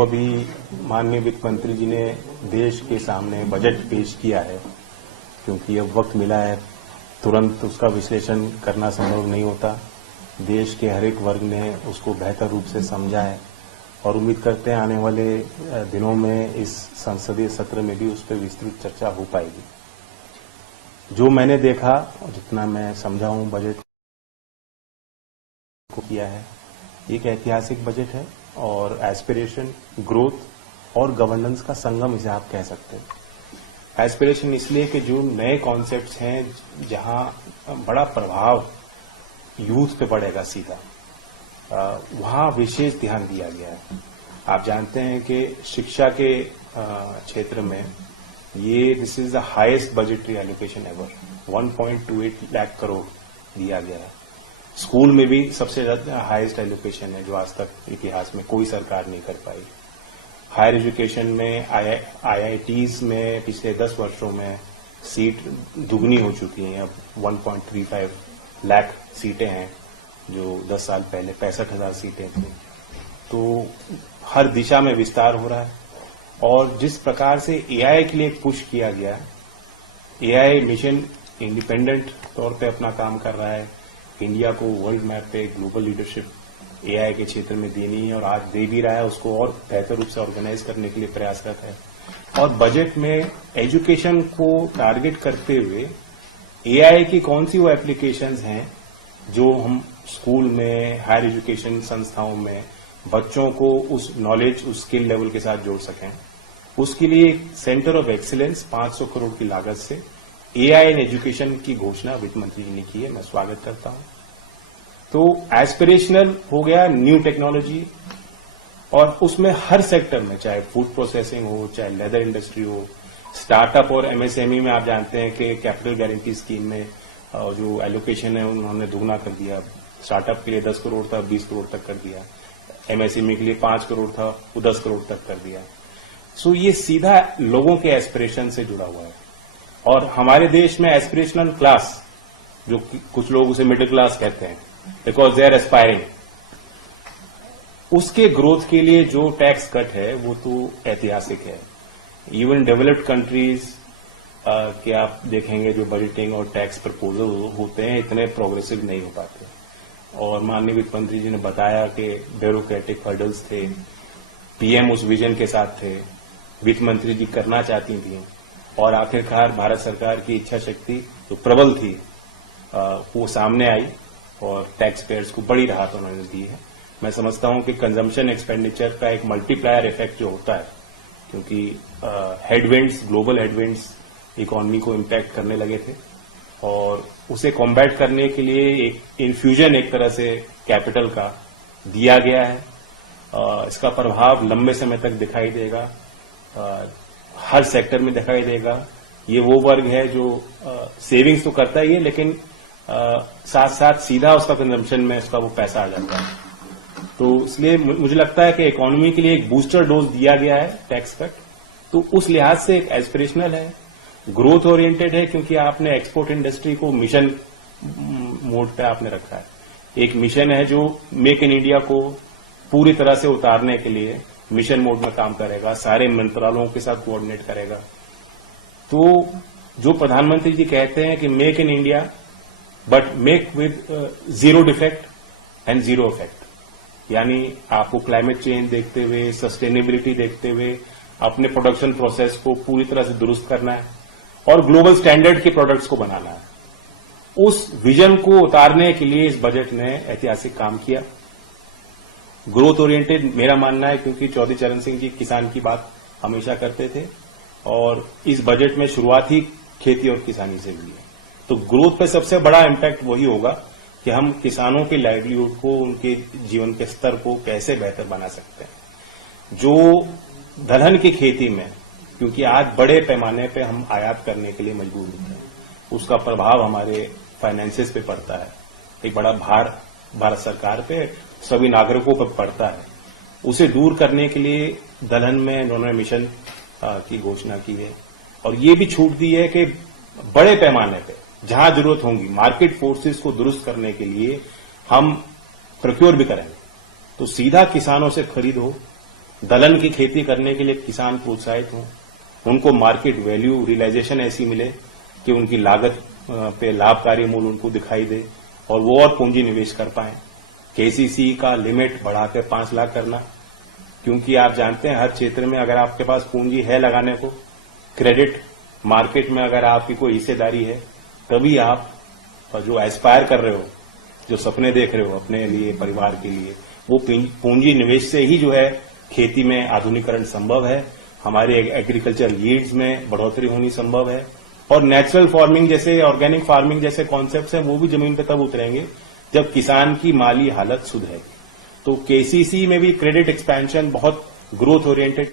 जो अभी माननीय वित्त मंत्री जी ने देश के सामने बजट पेश किया है, क्योंकि अब वक्त मिला है, तुरंत उसका विश्लेषण करना संभव नहीं होता। देश के हर एक वर्ग ने उसको बेहतर रूप से समझा है और उम्मीद करते हैं आने वाले दिनों में इस संसदीय सत्र में भी उस पर विस्तृत चर्चा हो पाएगी। जो मैंने देखा और जितना मैं समझा हूं बजट को किया है, एक ऐतिहासिक बजट है और एस्पिरेशन, ग्रोथ और गवर्नेंस का संगम इसे आप कह सकते हैं। एस्पिरेशन इसलिए कि जो नए कॉन्सेप्ट्स हैं, जहां बड़ा प्रभाव यूथ पे पड़ेगा सीधा, वहां विशेष ध्यान दिया गया है। आप जानते हैं कि शिक्षा के क्षेत्र में ये this is the highest budgetary allocation ever, 1.28 lakh crore दिया गया है। स्कूल में भी सबसे ज्यादा हाईएस्ट एलोकेशन है जो आज तक इतिहास में कोई सरकार नहीं कर पाई। हायर एजुकेशन में आईआईटीज में पिछले 10 वर्षों में सीट दुगनी हो चुकी हैं। अब 1.35 लाख सीटें हैं, जो 10 साल पहले 65,000 सीटें थी। तो हर दिशा में विस्तार हो रहा है और जिस प्रकार से एआई के लिए पुश किया गया, एआई मिशन इंडिपेंडेंट तौर पे अपना काम कर रहा है। इंडिया को वर्ल्ड मैप पे ग्लोबल लीडरशिप एआई के क्षेत्र में देनी है और आज दे भी रहा है, उसको और बेहतर रूप से ऑर्गेनाइज करने के लिए प्रयासरत है। और बजट में एजुकेशन को टारगेट करते हुए एआई की कौन सी वो एप्लीकेशंस हैं जो हम स्कूल में, हायर एजुकेशन संस्थाओं में बच्चों को उस नॉलेज, उस स्किल लेवल के साथ जोड़ सकें, उसके लिए एक सेंटर ऑफ एक्सीलेंस 500 करोड़ की लागत से एआई इन एजुकेशन की घोषणा वित्त मंत्री जी ने की है। मैं स्वागत करता हूं। तो एस्पिरेशनल हो गया न्यू टेक्नोलॉजी, और उसमें हर सेक्टर में, चाहे फूड प्रोसेसिंग हो, चाहे लेदर इंडस्ट्री हो, स्टार्टअप और एमएसएमई में आप जानते हैं कि कैपिटल गारंटी स्कीम में जो एलोकेशन है उन्होंने दुगना कर दिया। स्टार्टअप के लिए 10 करोड़ था, 20 करोड़ तक कर दिया। एमएसएमई के लिए 5 करोड़ था, वो 10 करोड़ तक कर दिया। सो ये सीधा लोगों के एस्पिरेशन से जुड़ा हुआ है। और हमारे देश में एस्पिरेशनल क्लास, जो कुछ लोग उसे मिडिल क्लास कहते हैं, बिकॉज दे आर एस्पायरिंग, उसके ग्रोथ के लिए जो टैक्स कट है वो तो ऐतिहासिक है। इवन डेवलप्ड कंट्रीज के आप देखेंगे जो बजटिंग और टैक्स प्रपोजल होते हैं इतने प्रोग्रेसिव नहीं हो पाते। और माननीय वित्त मंत्री जी ने बताया कि ब्यूरोक्रेटिक हर्डल्स थे, पीएम उस विजन के साथ थे, वित्त मंत्री जी करना चाहती थी और आखिरकार भारत सरकार की इच्छा शक्ति जो प्रबल थी वो सामने आई और टैक्स पेयर्स को बड़ी राहत उन्होंने दी है। मैं समझता हूं कि कंजम्पशन एक्सपेंडिचर का एक मल्टीप्लायर इफेक्ट जो होता है, क्योंकि हेडविंड्स, ग्लोबल हेडविंड्स इकोनॉमी को इम्पैक्ट करने लगे थे और उसे कॉम्बैट करने के लिए एक इन्फ्यूजन एक तरह से कैपिटल का दिया गया है। इसका प्रभाव लंबे समय तक दिखाई देगा, हर सेक्टर में दिखाई देगा। ये वो वर्ग है जो सेविंग्स तो करता ही है, लेकिन साथ साथ सीधा उसका कंजम्पशन में उसका वो पैसा आ जाता है। तो इसलिए मुझे लगता है कि इकोनॉमी के लिए एक बूस्टर डोज दिया गया है टैक्स कट, तो उस लिहाज से एक एस्पिरेशनल है, ग्रोथ ओरिएंटेड है, क्योंकि आपने एक्सपोर्ट इंडस्ट्री को मिशन मोड पे आपने रखा है। एक मिशन है जो मेक इन इंडिया को पूरी तरह से उतारने के लिए मिशन मोड में काम करेगा, सारे मंत्रालयों के साथ कोऑर्डिनेट करेगा। तो जो प्रधानमंत्री जी कहते हैं कि make in India but make with zero defect and zero effect, यानी आपको क्लाइमेट चेंज देखते हुए, सस्टेनेबिलिटी देखते हुए अपने प्रोडक्शन प्रोसेस को पूरी तरह से दुरुस्त करना है और ग्लोबल स्टैंडर्ड के प्रोडक्ट्स को बनाना है। उस विजन को उतारने के लिए इस बजट ने ऐतिहासिक काम किया। ग्रोथ ओरिएंटेड मेरा मानना है, क्योंकि चौधरी चरण सिंह जी किसान की बात हमेशा करते थे और इस बजट में शुरुआत ही खेती और किसानी से हुई है। तो ग्रोथ पे सबसे बड़ा इम्पैक्ट वही होगा कि हम किसानों के लाइवलीहुड को, उनके जीवन के स्तर को कैसे बेहतर बना सकते हैं। जो दलहन की खेती में, क्योंकि आज बड़े पैमाने पे हम आयात करने के लिए मजबूर होते हैं, उसका प्रभाव हमारे फाइनेंसेस पे पड़ता है, एक बड़ा भार भारत सरकार पे, सभी नागरिकों पर पड़ता है। उसे दूर करने के लिए दलहन में उन्होंने मिशन की घोषणा की है और ये भी छूट दी है कि बड़े पैमाने पे जहां जरूरत होगी मार्केट फोर्सेस को दुरुस्त करने के लिए हम प्रोक्योर भी करेंगे। तो सीधा किसानों से खरीद हो दलहन की खेती करने के लिए किसान प्रोत्साहित हों, उनको मार्केट वैल्यू रियलाइजेशन ऐसी मिले कि उनकी लागत पे लाभकारी मूल्य उनको दिखाई दे और वो और पूंजी निवेश कर पाए। केसीसी का लिमिट बढ़ाकर 5 लाख करना, क्योंकि आप जानते हैं हर क्षेत्र में अगर आपके पास पूंजी है लगाने को, क्रेडिट मार्केट में अगर आपकी कोई हिस्सेदारी है, तभी आप जो एस्पायर कर रहे हो, जो सपने देख रहे हो अपने लिए, परिवार के लिए, वो पूंजी निवेश से ही जो है खेती में आधुनिकीकरण संभव है, हमारे एग्रीकल्चर यील्ड्स में बढ़ोतरी होनी संभव है और नेचुरल फार्मिंग जैसे, ऑर्गेनिक फार्मिंग जैसे कॉन्सेप्ट्स हैं वो भी जमीन पर तब उतरेंगे जब किसान की माली हालत सुधरेगी। तो केसीसी में भी क्रेडिट एक्सपेंशन बहुत ग्रोथ ओरिएंटेड